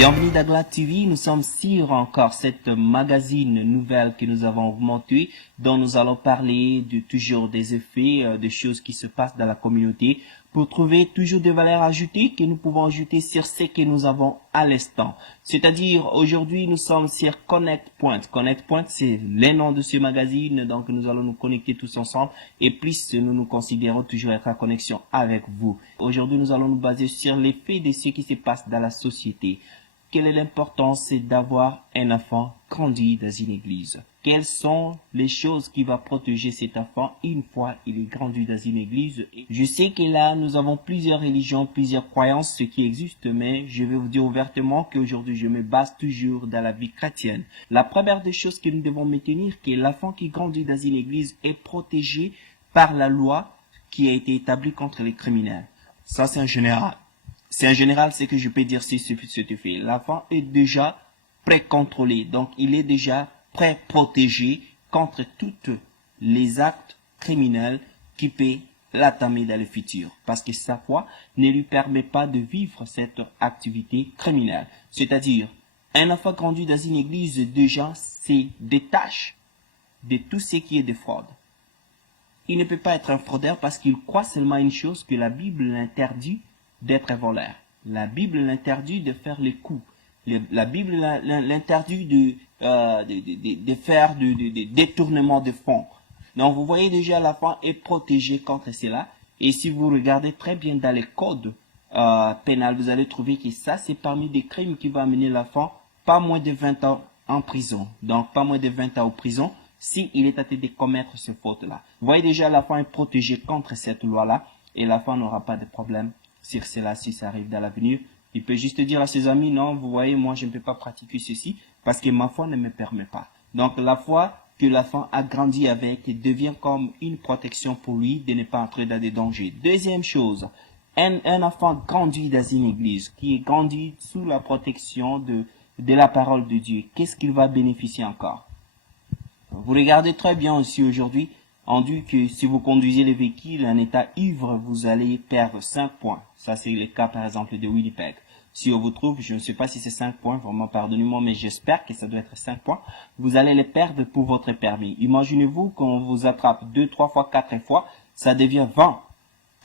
Bienvenue d'Agla TV, nous sommes sur encore cette magazine nouvelle que nous avons augmentée, dont nous allons parler toujours des effets, des choses qui se passent dans la communauté, pour trouver toujours des valeurs ajoutées que nous pouvons ajouter sur ce que nous avons à l'instant. C'est-à-dire, aujourd'hui, nous sommes sur Connect Point. Connect Point, c'est le nom de ce magazine, donc nous allons nous connecter tous ensemble, et plus nous nous considérons toujours être en connexion avec vous. Aujourd'hui, nous allons nous baser sur l'effet de ce qui se passe dans la société. Quelle est l'importance d'avoir un enfant grandi dans une église? Quelles sont les choses qui vont protéger cet enfant une fois il est grandi dans une église? Je sais que là, nous avons plusieurs religions, plusieurs croyances, ce qui existe, mais je vais vous dire ouvertement qu'aujourd'hui, je me base toujours dans la vie chrétienne. La première des choses que nous devons maintenir, c'est que l'enfant qui grandit dans une église est protégé par la loi qui a été établie contre les criminels. Ça, c'est en général. C'est en général ce que je peux dire si ce fait. L'enfant est déjà pré-contrôlé, donc il est déjà pré-protégé contre tous les actes criminels qui peuvent l'attamer dans le futur, parce que sa foi ne lui permet pas de vivre cette activité criminelle. C'est-à-dire, un enfant grandi dans une église déjà se détache de tout ce qui est de fraude. Il ne peut pas être un fraudeur parce qu'il croit seulement une chose, que la Bible l'interdit d'être voleur. La Bible l'interdit de faire les coups. La Bible l'interdit de faire des détournements de fonds. Donc vous voyez déjà l'enfant est protégé contre cela. Et si vous regardez très bien dans les codes pénals, vous allez trouver que ça c'est parmi des crimes qui vont amener l'enfant pas moins de 20 ans en prison. Donc pas moins de 20 ans en prison s'il est tenté de commettre ce faute-là. Vous voyez déjà l'enfant est protégé contre cette loi-là et l'enfant n'aura pas de problème sur cela si ça arrive dans l'avenir. Il peut juste dire à ses amis, non, vous voyez, moi je ne peux pas pratiquer ceci parce que ma foi ne me permet pas. Donc la foi que l'enfant a grandi avec devient comme une protection pour lui de ne pas entrer dans des dangers. Deuxième chose, un enfant grandit dans une église, qui est grandi sous la protection de la parole de Dieu. Qu'est-ce qu'il va bénéficier encore? Vous regardez très bien aussi aujourd'hui, on dit que si vous conduisez le véhicule en état ivre, vous allez perdre 5 points. Ça, c'est le cas, par exemple, de Winnipeg. Si on vous trouve, je ne sais pas si c'est 5 points, vraiment, pardonnez-moi, mais j'espère que ça doit être 5 points. Vous allez les perdre pour votre permis. Imaginez-vous qu'on vous attrape 2, 3 fois, 4 fois, ça devient 20.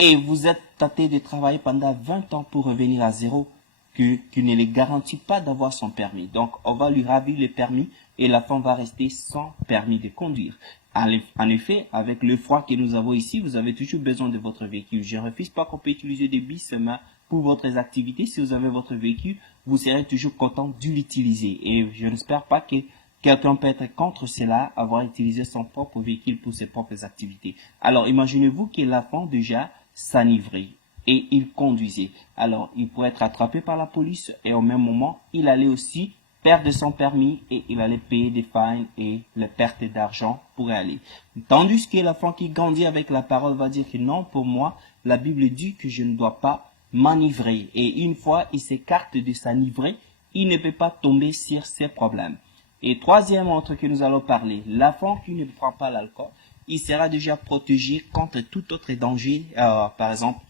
Et vous êtes tenté de travailler pendant 20 ans pour revenir à zéro, qui ne les garantit pas d'avoir son permis. Donc, on va lui ravir le permis et l'enfant va rester sans permis de conduire. En effet, avec le froid que nous avons ici, vous avez toujours besoin de votre véhicule. Je ne refuse pas qu'on peut utiliser des bus seulement pour votre activité. Si vous avez votre véhicule, vous serez toujours content de l'utiliser. Et je n'espère pas que quelqu'un peut être contre cela, avoir utilisé son propre véhicule pour ses propres activités. Alors, imaginez-vous que l'enfant déjà s'enivrait et il conduisait. Alors, il pourrait être attrapé par la police et au même moment, il allait aussi perdre son permis et il allait payer des fines et les pertes d'argent pour aller. Tandis que l'enfant qui grandit avec la parole va dire que non, pour moi, la Bible dit que je ne dois pas m'enivrer. Et une fois il s'écarte de s'enivrer, il ne peut pas tomber sur ses problèmes. Et troisième autre que nous allons parler, l'enfant qui ne prend pas l'alcool, il sera déjà protégé contre tout autre danger, par exemple,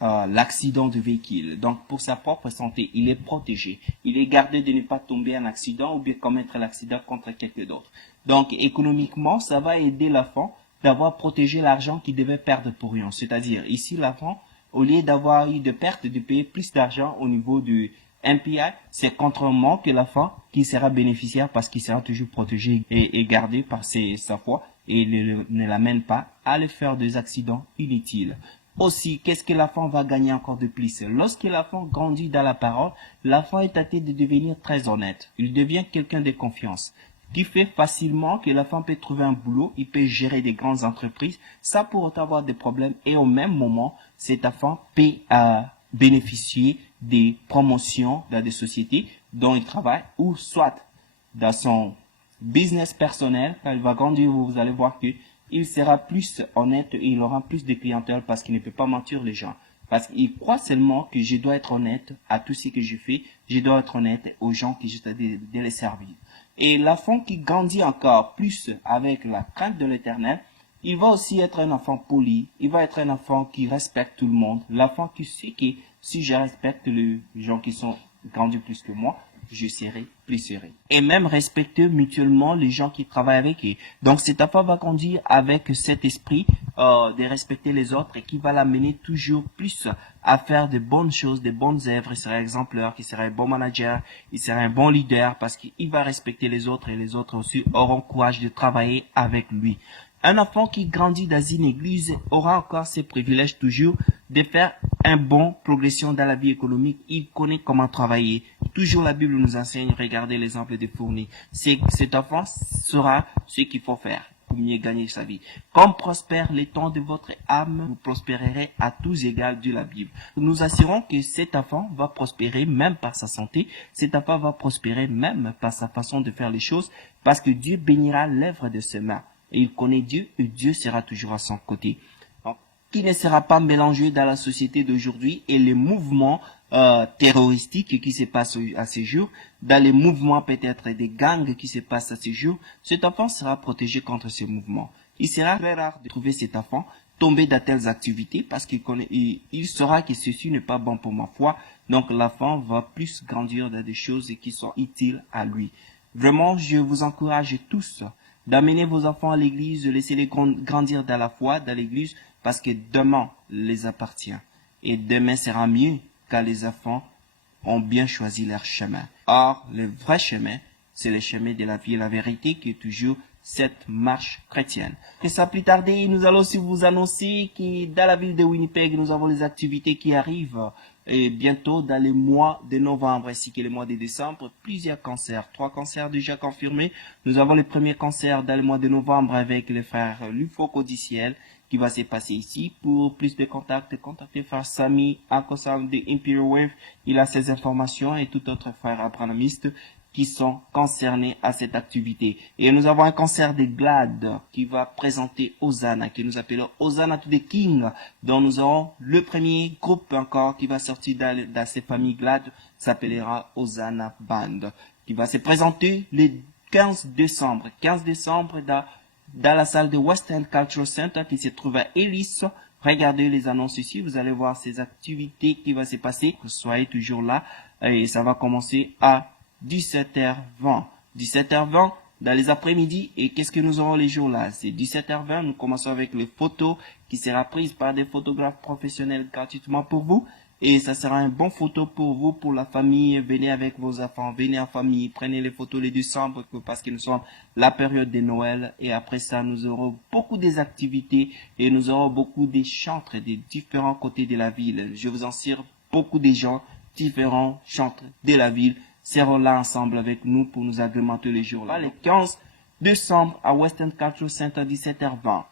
l'accident de véhicule. Donc, pour sa propre santé, il est protégé. Il est gardé de ne pas tomber en accident ou bien commettre l'accident contre quelqu'un d'autre. Donc, économiquement, ça va aider l'enfant d'avoir protégé l'argent qu'il devait perdre pour rien. C'est-à-dire, ici, l'enfant, au lieu d'avoir eu de perte, de payer plus d'argent au niveau du MPI, c'est contrairement que l'enfant qui sera bénéficiaire parce qu'il sera toujours protégé et gardé par sa foi et ne l'amène pas à le faire des accidents inutiles. Aussi, qu'est-ce que l'enfant va gagner encore de plus? Lorsque l'enfant grandit dans la parole, l'enfant est tenté de devenir très honnête. Il devient quelqu'un de confiance, qui fait facilement que l'enfant peut trouver un boulot, il peut gérer des grandes entreprises, sans pour autant avoir des problèmes. Et au même moment, cet enfant peut bénéficier des promotions dans des sociétés dont il travaille, ou soit dans son business personnel. Quand il va grandir, vous allez voir que il sera plus honnête et il aura plus de clientèle parce qu'il ne peut pas mentir les gens. Parce qu'il croit seulement que je dois être honnête à tout ce que je fais, je dois être honnête aux gens que je dois de les servir. Et l'enfant qui grandit encore plus avec la crainte de l'Éternel, il va aussi être un enfant poli, il va être un enfant qui respecte tout le monde, l'enfant qui sait que si je respecte les gens qui sont grandit plus que moi, je serai plus heureux. Et même respecter mutuellement les gens qui travaillent avec eux. Donc cet enfant va grandir avec cet esprit de respecter les autres et qui va l'amener toujours plus à faire de bonnes choses, de bonnes œuvres. Il sera exemplaire, il sera un bon manager, il sera un bon leader parce qu'il va respecter les autres et les autres aussi auront courage de travailler avec lui. Un enfant qui grandit dans une église aura encore ses privilèges toujours de faire un bon progression dans la vie économique. Il connaît comment travailler. Toujours la Bible nous enseigne, regardez l'exemple de Fourni. Cet enfant saura ce qu'il faut faire pour mieux gagner sa vie. Comme prospère les temps de votre âme, vous prospérerez à tous égards de la Bible. Nous assurons que cet enfant va prospérer même par sa santé. Cet enfant va prospérer même par sa façon de faire les choses parce que Dieu bénira l'œuvre de ses mains. Et il connaît Dieu et Dieu sera toujours à son côté. Donc, qui ne sera pas mélangé dans la société d'aujourd'hui et les mouvements terroristiques qui se passent à ces jours, dans les mouvements peut-être des gangs qui se passent à ces jours, cet enfant sera protégé contre ces mouvements. Il sera très rare de trouver cet enfant tomber dans telles activités parce il saura que ceci n'est pas bon pour ma foi. Donc l'enfant va plus grandir dans des choses qui sont utiles à lui. Vraiment, je vous encourage tous d'amener vos enfants à l'église, de laisser les grandir dans la foi, dans l'église, parce que demain les appartient. Et demain sera mieux car les enfants ont bien choisi leur chemin. Or, le vrai chemin, c'est le chemin de la vie et la vérité qui est toujours cette marche chrétienne. Et sans plus tarder, nous allons aussi vous annoncer que dans la ville de Winnipeg, nous avons les activités qui arrivent. Et bientôt, dans les mois de novembre ainsi que les mois de décembre, plusieurs concerts. 3 concerts déjà confirmés. Nous avons le premier concert dans le mois de novembre avec le frère Lufo Codiciel qui va se passer ici. Pour plus de contacts, contactez frère Samy en concernant de Imperial Wave. Il a ses informations et tout autre frère abrahamiste qui sont concernés à cette activité. Et nous avons un concert de Glad qui va présenter Hosanna, que nous appelons Hosanna to the King, dont nous aurons le premier groupe encore qui va sortir dans ces familles Glad, s'appellera Hosanna Band, qui va se présenter le 15 décembre. 15 décembre dans la salle de West End Cultural Center qui se trouve à Ellis. Regardez les annonces ici, vous allez voir ces activités qui vont se passer. Soyez toujours là et ça va commencer à 17h20. 17h20 dans les après-midi. Et qu'est-ce que nous aurons les jours là? C'est 17h20. Nous commençons avec les photos qui sera prise par des photographes professionnels gratuitement pour vous. Et ça sera un bon photo pour vous, pour la famille. Venez avec vos enfants, venez en famille. Prenez les photos les décembre parce que nous sommes la période de Noël. Et après ça, nous aurons beaucoup des activités et nous aurons beaucoup des chantres des différents côtés de la ville. Je vous en assure, beaucoup de gens, différents chantres de la ville seront là ensemble avec nous pour nous agrémenter les jours là. Le 15 décembre à Western Cultural Center, 17h20.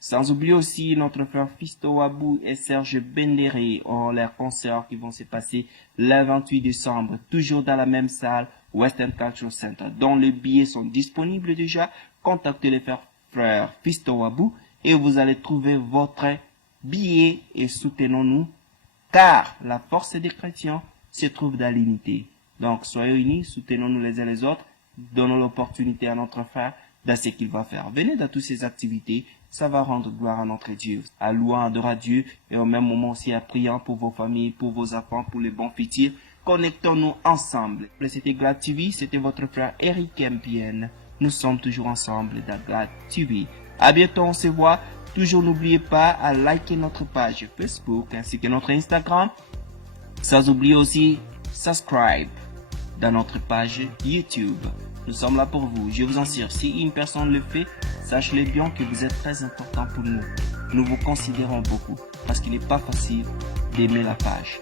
Sans oublier aussi notre frère Fisto Wabou et Serge Bendéré auront leurs concerts qui vont se passer le 28 décembre, toujours dans la même salle, Western Cultural Center, dont les billets sont disponibles déjà. Contactez les frères Fisto Wabou et vous allez trouver votre billet et soutenons-nous, car la force des chrétiens se trouve dans l'unité. Donc, soyez unis, soutenons-nous les uns les autres, donnons l'opportunité à notre frère dans ce qu'il va faire. Venez dans toutes ces activités, ça va rendre gloire à notre Dieu, à louer, adorer Dieu, et au même moment aussi à prier pour vos familles, pour vos enfants, pour les bons futurs. Connectons-nous ensemble. C'était Glad TV, c'était votre frère Eric MPN. Nous sommes toujours ensemble dans Glad TV. À bientôt, on se voit. Toujours n'oubliez pas à liker notre page Facebook ainsi que notre Instagram. Sans oublier aussi subscribe dans notre page YouTube. Nous sommes là pour vous. Je vous assure, si une personne le fait, sachez-le bien que vous êtes très important pour nous. Nous vous considérons beaucoup parce qu'il n'est pas facile d'aimer la page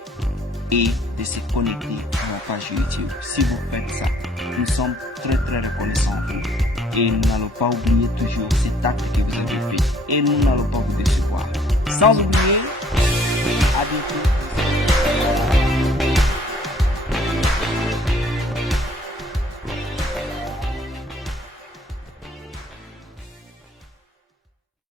et de se connecter à la page YouTube. Si vous faites ça, nous sommes très reconnaissants à vous. Et nous n'allons pas oublier toujours cet acte que vous avez fait. Et nous n'allons pas vous décevoir. Sans oublier, à bientôt.